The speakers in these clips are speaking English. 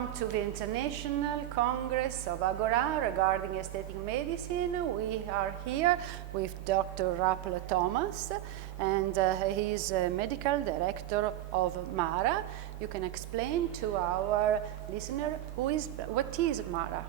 Welcome to the International Congress of Agorà regarding aesthetic medicine. We are here with Dr. Rappl Thomas, and he is medical director of MARA. You can explain to our listener what is MARA?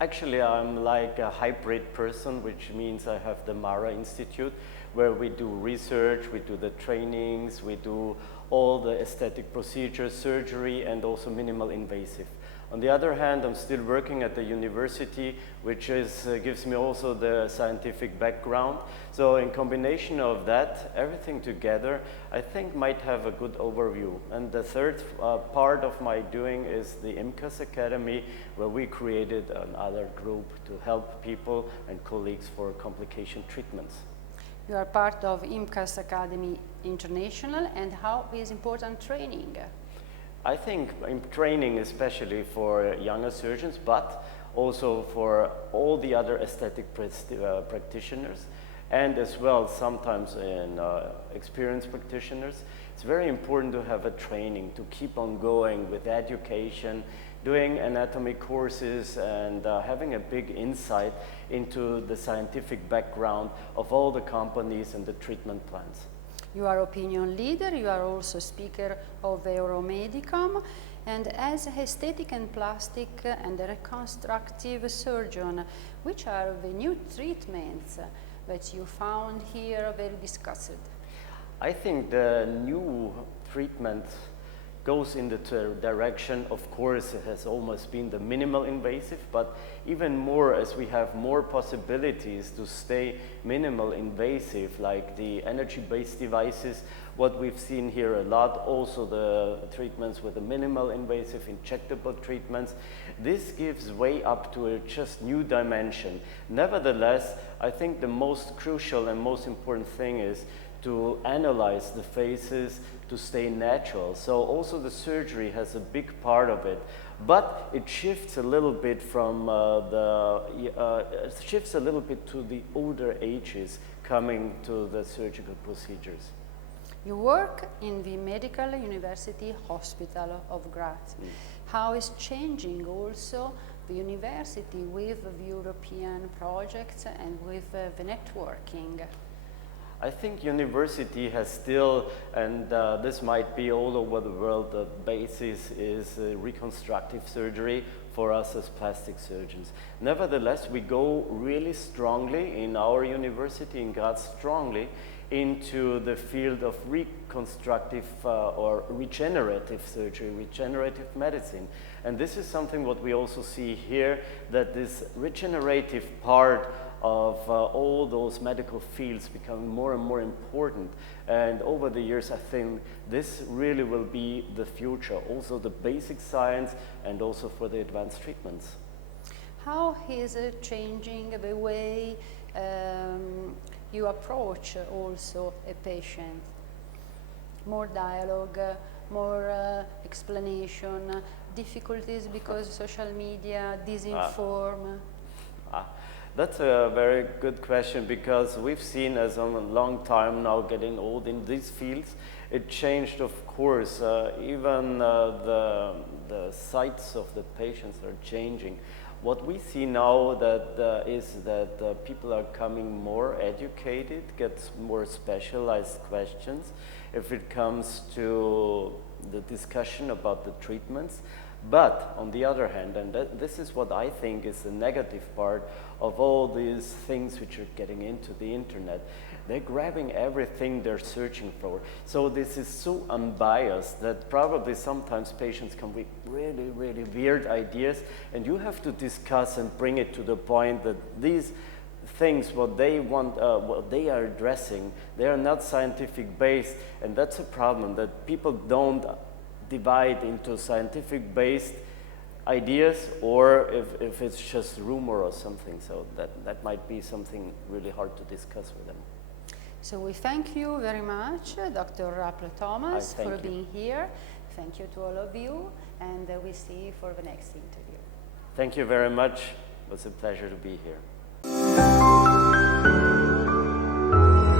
Actually, I'm like a hybrid person, which means I have the MARA Institute, where we do research, we do the trainings, we do all the aesthetic procedures, surgery, and also minimal invasive. On the other hand, I'm still working at the university, which gives me also the scientific background. So in combination of that, everything together, I think might have a good overview. And the third part of my doing is the IMCAS Academy, where we created another group to help people and colleagues for complication treatments. You are part of IMCAS Academy International, and how is important training? I think training especially for younger surgeons, but also for all the other aesthetic practitioners, and as well sometimes in experienced practitioners. It's very important to have a training, to keep on going with education, doing anatomy courses, and having a big insight into the scientific background of all the companies and the treatment plans. You are opinion leader, you are also speaker of Euromedicum, and as aesthetic and plastic and reconstructive surgeon, which are the new treatments that you found here very discussed? I think the new treatment goes in the direction, of course, it has almost been the minimal invasive, but even more as we have more possibilities to stay minimal invasive, like the energy-based devices, what we've seen here a lot, also the treatments with the minimal invasive injectable treatments. This gives way up to a just new dimension. Nevertheless, I think the most crucial and most important thing is to analyze the faces, to stay natural. So also the surgery has a big part of it, but it shifts a little bit from shifts a little bit to the older ages coming to the surgical procedures. You work in the Medical University Hospital of Graz. How is changing also the university with the European projects and with the networking? I think university has still, and this might be all over the world, the basis is reconstructive surgery for us as plastic surgeons. Nevertheless, we go really strongly in our university in Graz, strongly into the field of reconstructive or regenerative surgery, regenerative medicine. And this is something what we also see here, that this regenerative part of all those medical fields become more and more important. And over the years, I think this really will be the future, also the basic science and also for the advanced treatments. How is it changing the way you approach also a patient? More dialogue, more explanation, difficulties because social media disinform? That's a very good question, because we've seen as a long time now getting old in these fields, it changed, of course. Even the sites of the patients are changing. What we see now that is that people are coming more educated, gets more specialized questions if it comes to the discussion about the treatments. But on the other hand, and this is what I think is the negative part of all these things which are getting into the internet, they're grabbing everything they're searching for. So this is so unbiased that probably sometimes patients come with really, really weird ideas, and you have to discuss and bring it to the point that these things, what they want, what they are addressing, they are not scientific based, and that's a problem, that people don't divide into scientific based ideas, or if it's just rumor or something. So that might be something really hard to discuss with them. So we thank you very much, Dr. Rappl Thomas, for being here. Thank you to all of you, and we see you for the next interview. Thank you very much. It was a pleasure to be here.